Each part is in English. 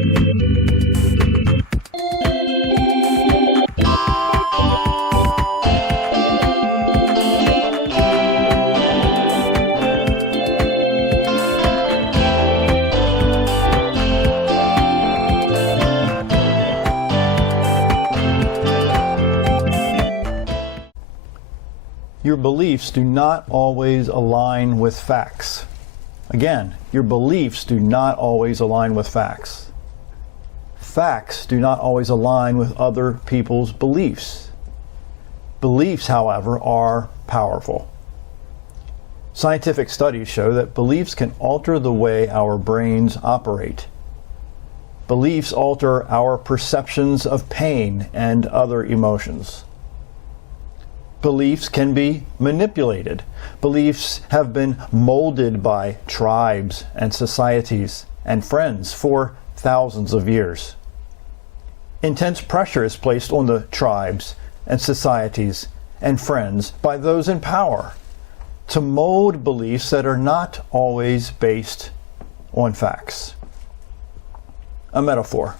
Your beliefs do not always align with facts. Again, your beliefs do not always align with facts. Facts do not always align with other people's beliefs. Beliefs, however, are powerful. Scientific studies show that beliefs can alter the way our brains operate. Beliefs alter our perceptions of pain and other emotions. Beliefs can be manipulated. Beliefs have been molded by tribes and societies and friends for thousands of years. Intense pressure is placed on the tribes and societies and friends by those in power to mold beliefs that are not always based on facts. A metaphor.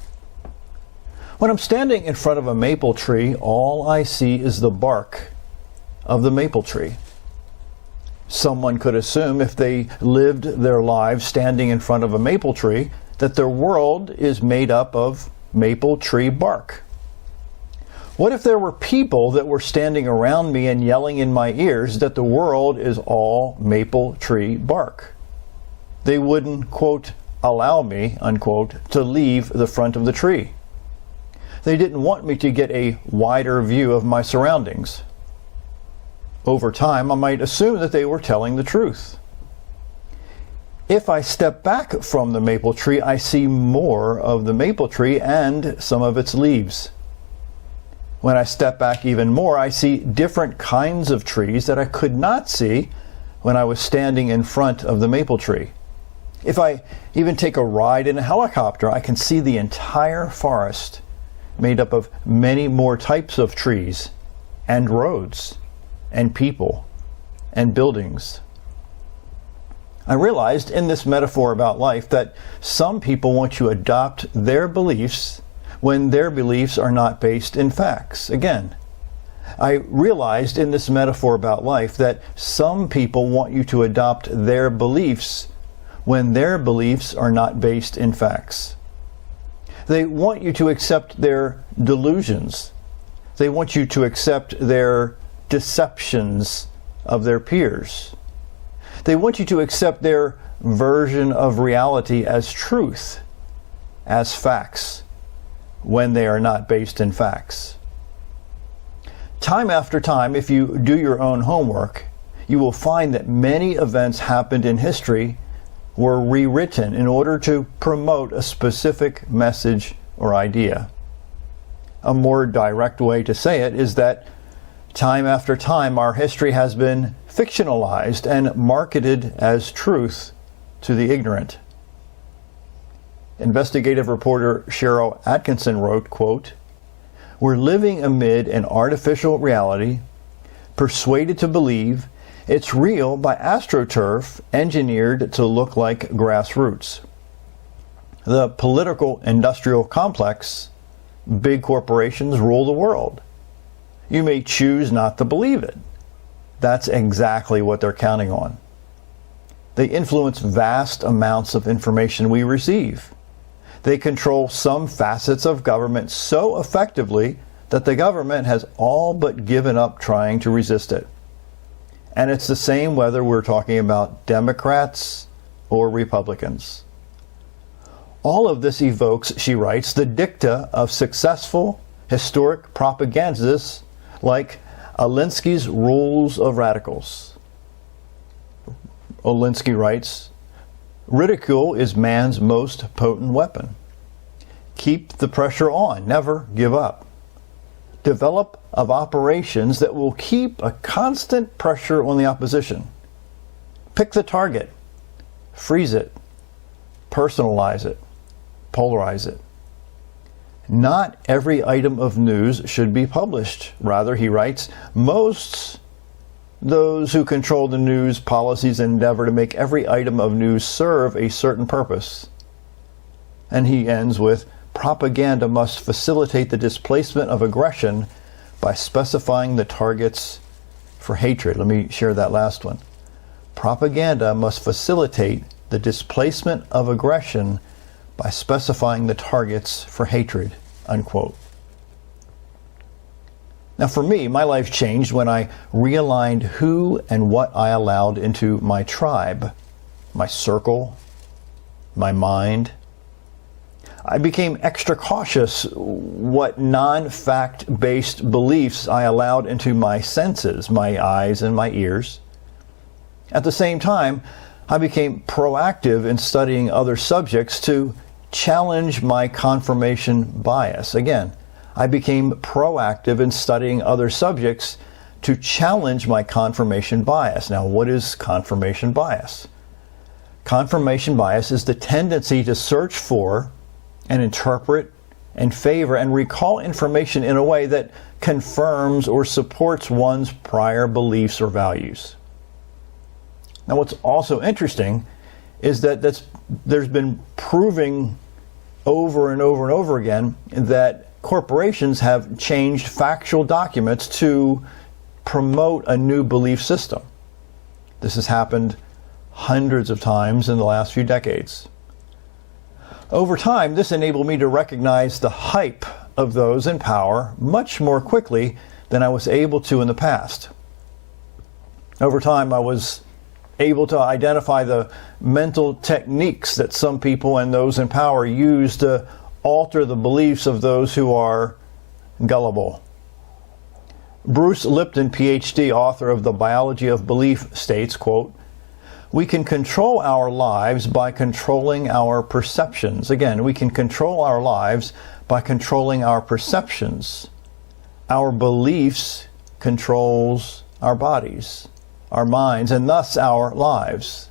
When I'm standing in front of a maple tree, all I see is the bark of the maple tree. Someone could assume, if they lived their lives standing in front of a maple tree, that their world is made up of maple tree bark. What if there were people that were standing around me and yelling in my ears that the world is all maple tree bark? They wouldn't, quote, allow me, unquote, to leave the front of the tree. They didn't want me to get a wider view of my surroundings. Over time, I might assume that they were telling the truth. If I step back from the maple tree, I see more of the maple tree and some of its leaves. When I step back even more, I see different kinds of trees that I could not see when I was standing in front of the maple tree. If I even take a ride in a helicopter, I can see the entire forest made up of many more types of trees and roads and people and buildings. I realized in this metaphor about life that some people want to adopt their beliefs when their beliefs are not based in facts. Again, I realized in this metaphor about life that some people want you to adopt their beliefs when their beliefs are not based in facts. They want you to accept their delusions. They want you to accept their deceptions of their peers. They want you to accept their version of reality as truth, as facts, when they are not based in facts. Time after time, if you do your own homework, you will find that many events happened in history were rewritten in order to promote a specific message or idea. A more direct way to say it is that time after time, our history has been fictionalized and marketed as truth to the ignorant. Investigative reporter Cheryl Atkinson wrote, quote, "We're living amid an artificial reality, persuaded to believe it's real by astroturf engineered to look like grassroots. The political industrial complex, big corporations rule the world. You may choose not to believe it. That's exactly what they're counting on. They influence vast amounts of information we receive. They control some facets of government so effectively that the government has all but given up trying to resist it. And it's the same whether we're talking about Democrats or Republicans. All of this evokes," she writes, "the dicta of successful historic propagandists like Alinsky's Rules of Radicals." Alinsky writes, "Ridicule is man's most potent weapon. Keep the pressure on, never give up. Develop of operations that will keep a constant pressure on the opposition. Pick the target, freeze it, personalize it, polarize it. Not every item of news should be published. Rather," he writes, "those who control the news policies endeavor to make every item of news serve a certain purpose. And he ends with, propaganda must facilitate the displacement of aggression by specifying the targets for hatred. Let me share that last one. Propaganda must facilitate the displacement of aggression by specifying the targets for hatred, unquote. Now for me, my life changed when I realigned who and what I allowed into my tribe, my circle, my mind. I became extra cautious what non-fact-based beliefs I allowed into my senses, my eyes and my ears. At the same time, I became proactive in studying other subjects to challenge my confirmation bias. Again, I became proactive in studying other subjects to challenge my confirmation bias. Now, what is confirmation bias? Confirmation bias is the tendency to search for and interpret and favor and recall information in a way that confirms or supports one's prior beliefs or values. Now, what's also interesting is that there's been proving over and over and over again that corporations have changed factual documents to promote a new belief system. This has happened hundreds of times in the last few decades. Over time, this enabled me to recognize the hype of those in power much more quickly than I was able to in the past. Over time, I was able to identify the mental techniques that some people and those in power use to alter the beliefs of those who are gullible. Bruce Lipton, PhD, author of The Biology of Belief, states, quote, "We can control our lives by controlling our perceptions." Again, we can control our lives by controlling our perceptions. Our beliefs controls our bodies, our minds, and thus our lives.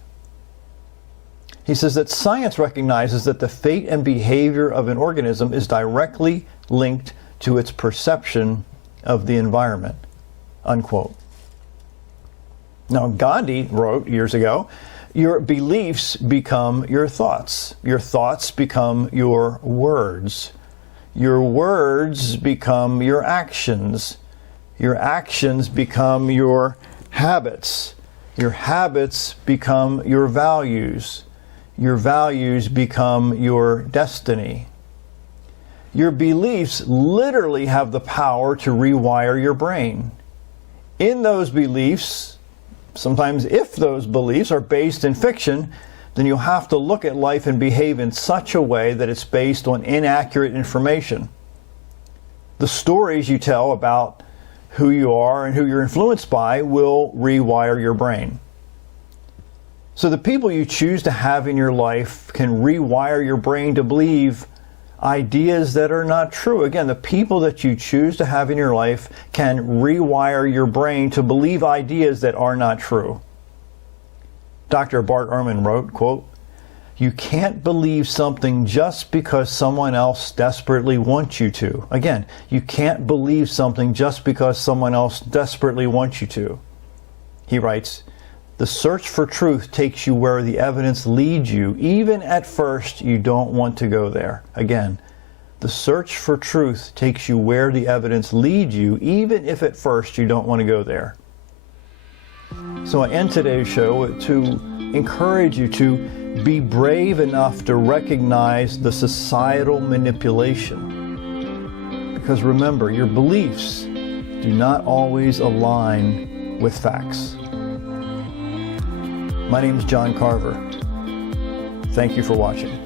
He says that science recognizes that the fate and behavior of an organism is directly linked to its perception of the environment, unquote. Now, Gandhi wrote years ago, your beliefs become your thoughts become your words become your actions become your habits become your values become your destiny. Your beliefs literally have the power to rewire your brain. In those beliefs, sometimes if those beliefs are based in fiction, then you'll have to look at life and behave in such a way that it's based on inaccurate information. The stories you tell about who you are and who you're influenced by will rewire your brain. So the people you choose to have in your life can rewire your brain to believe ideas that are not true. Again, the people that you choose to have in your life can rewire your brain to believe ideas that are not true. Dr. Bart Ehrman wrote, quote, "You can't believe something just because someone else desperately wants you to." Again, you can't believe something just because someone else desperately wants you to. He writes, "The search for truth takes you where the evidence leads you, even at first you don't want to go there." Again, the search for truth takes you where the evidence leads you, even if at first you don't want to go there. So I end today's show to encourage you to be brave enough to recognize the societal manipulation. Because remember, your beliefs do not always align with facts. My name is John Carver. Thank you for watching.